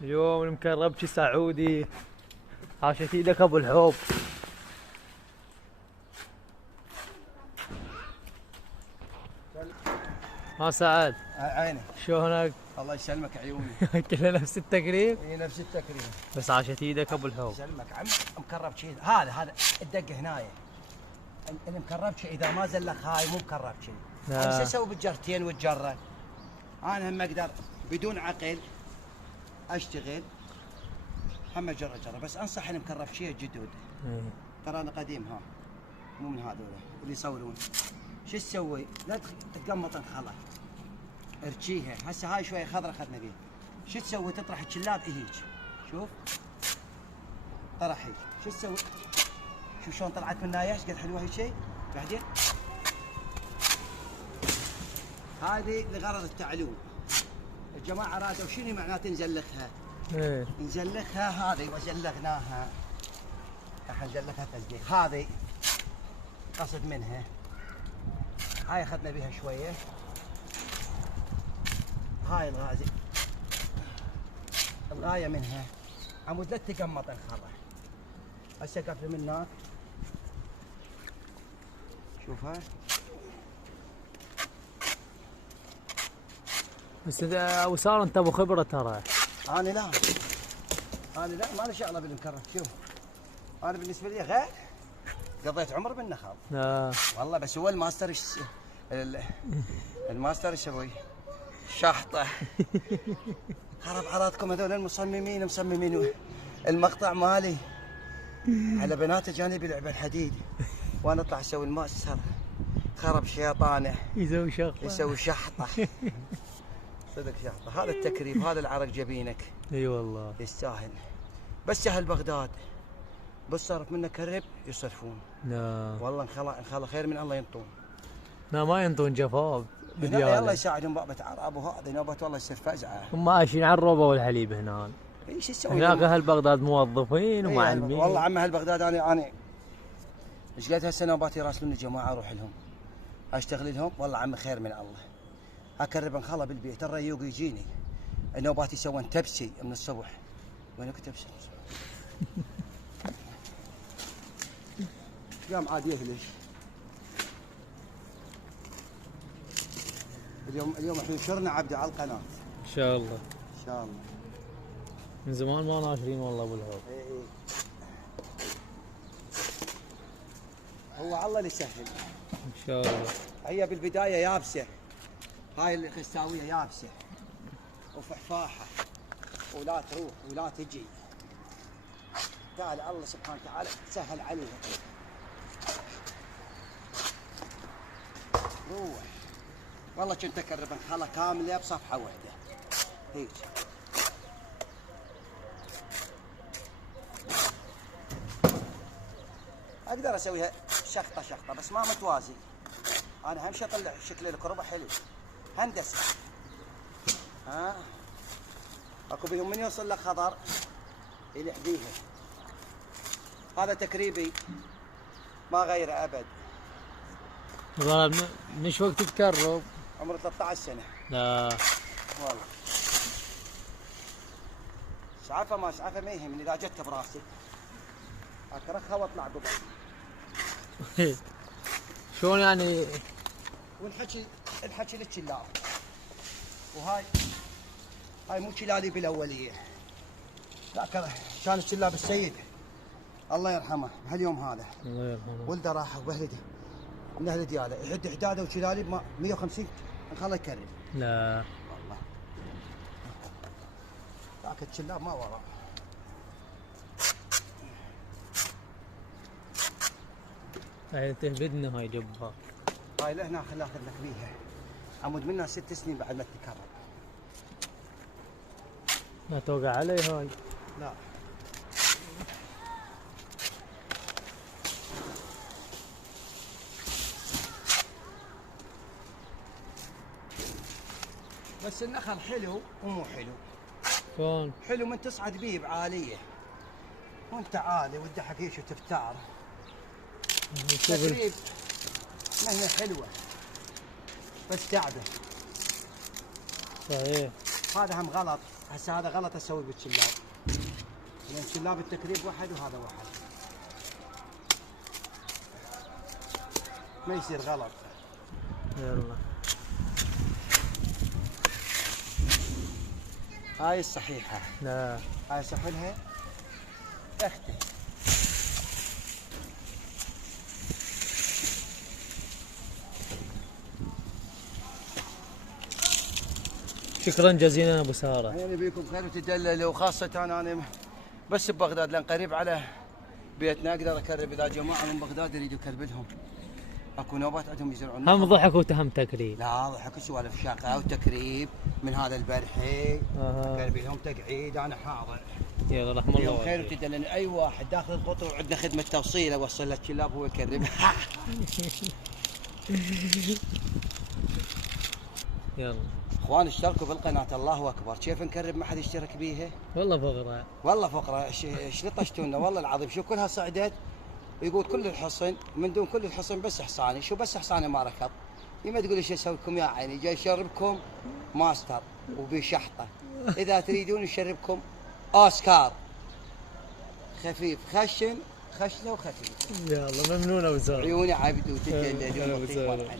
اليوم المكربشي سعودي. عاشت ايدك ابو الحب. ها سعد، عيني شلونك؟ الله يسلمك عيوني. كلها نفس التقريب؟ اي نفس التكريم. بس عاشت ايدك ابو الحب. يسلمك عم مكرب شيء. هذا الدق هنايا اللي مكرب شيء، اذا ما زلك هاي مو مكرب شيء. انا شو اسوي بالجرتين والجره؟ انا هم اقدر بدون عقل اشتغل، هم اجر بس انصح اللي مكرب شيء جدود. ترى انا قديم، ها مو من هذول اللي يصورون. شو تسوي؟ لا تقمط الخلا، ارجيها. هسه هاي شويه خضره اخذنا بيه. شو تسوي؟ تطرح الشلاب هيك. شوف طرح هيك. شو تسوي؟ شوف شلون طلعت من نايا، ايش قد حلوه هيك شيء. بعدين هذه لغرض التعلوم. الجماعه رادوا شنو معناته نزلخها؟ نزلخها هذه وزلغناها. راح نزلخها تزليخ. هذه قصد منها. هاي اخذنا بها شويه. هاي الغايه منها عمود لا تقمط الخضر. هسه قفل من هناك. شوفها. بس اذا وصار انت ابو خبره ترى. انا لا ما لي شغله بالمكرر. شوف انا بالنسبه لي غير قضيت عمر بالنخل. والله بس هو الماستر الماستر ايش يسوي؟ شحطه. خرب عراضكم هذول المصممين مصممين المقطع مالي على بنات اجانب يلعب الحديد، وانا اطلع اسوي الماستر. خرب شيطانه يسوي شحطه. صدق شحطه. هذا التكريم، هذا العرق جبينك. اي والله يستاهل. بس اهل بغداد بس صارت منه كرب يصرفون. لا والله ان خلا خير من الله ينطون. لا ما ينطون جفاف. الله يساعدهم بابة عرب. وهذا نوبة والله يصير فزعه. هم ماشيين على الروبه والحليب هنا. ايش تسوي؟ هناك اهل بغداد موظفين ومعلمين. والله عم اهل بغداد انا ايش قد هسه نوبات يراسلوني جماعه اروح لهم اشتغل لهم. والله عم خير من الله. اكرب انخلا بالبيت. الريوق يجيني النوبات يسوون تبسي من الصبح. وينك تبسي؟ يوم عاد يهلش. اليوم احنا نشرنا عبده على القناه. ان شاء الله ان شاء الله. من زمان ما ناشرين والله ابو الحب. اي هو الله اللي يسهل ان شاء الله. هي بالبدايه يابسه. هاي الخساويه يابسه وفحفاحه ولا تروح ولا تجي. تعال الله سبحانه وتعالى سهل عليها. روح. والله كنت اكرب انخلا كامله بصفحه واحده هيك. اقدر اسويها شخطه بس ما متوازي. انا اهم شيء اطلع شكل الكربه حلو. هندسه. اكو بيهم من يوصل لك خضر يلح بيها. هذا تكريبي ما غيره ابد. من ايش وقت تكرب؟ عمره 13 سنه. لا والله شعفه ما شعفه ما يهمني اذا جت براسي اكرخها واطلع قبل. شلون يعني؟ الحكي للشلال. وهاي مو شلالي بالاوليه. لا كان الشلاب السيد الله يرحمه بهاليوم هذا. الله يرحمه. ولده راح بهلده من اهل دياله يحد حداده وشلالي ب 150 انخلا يكرر. لا والله ذاك الشلاب ما وراه. هاي تهبدنا هاي جبار. هاي لهنا خليها اخذ لك بيها. عمود منها 6 سنين بعد ما تتكرر. لا توقع علي هاي. لا بس النخل حلو ومو حلو. شلون؟ حلو من تصعد بيه بعاليه وانت عالي وتدحك هيك وتفتار. تقريب ما هي حلوه بس تعبه. صحيح. هذا هم غلط. هسه هذا غلط اسوي بالشلاب، لان شلاب التكريب واحد وهذا واحد، ما يصير غلط. يلا هاي الصحيحة. لا هاي سحلها اختي. شكرا جزيلا ابو ساره. يعني بيكم خير وتدللوا، وخاصة انا بس ببغداد لان قريب على بيتنا اقدر اكرب. اذا جماعة من بغداد يريدوا كربلهم اكو نوبات عندهم يزرعون. هم ضحك وتهم تكريب. لا ضحك سوالف شاقة وتكريب من هذا البرحي. كربي لهم تقعيد انا حاضر. يلا رحم الله. يوم خير وتدللني اي واحد داخل القطر وعندنا خدمة توصيل اوصل له الشلاب هو يكرب. يلا اخوان اشتركوا بالقناة، الله اكبر كيف نكرب ما حد يشترك بيها. والله فقره. والله فقرة ايش لطشتونا والله العظيم. شوف كلها صعدت ويقول كل الحصن من دون كل الحصن بس حصاني. شو بس حصاني ما ركض. ما تقول ايش اسوي لكم يا عيني، جاي يشربكم ماستر وبشحطه. اذا تريدون يشربكم اوسكار خفيف خشن خشنه وخفيف. يلا ممنون ابو ساره. عيوني عبدو تدللون.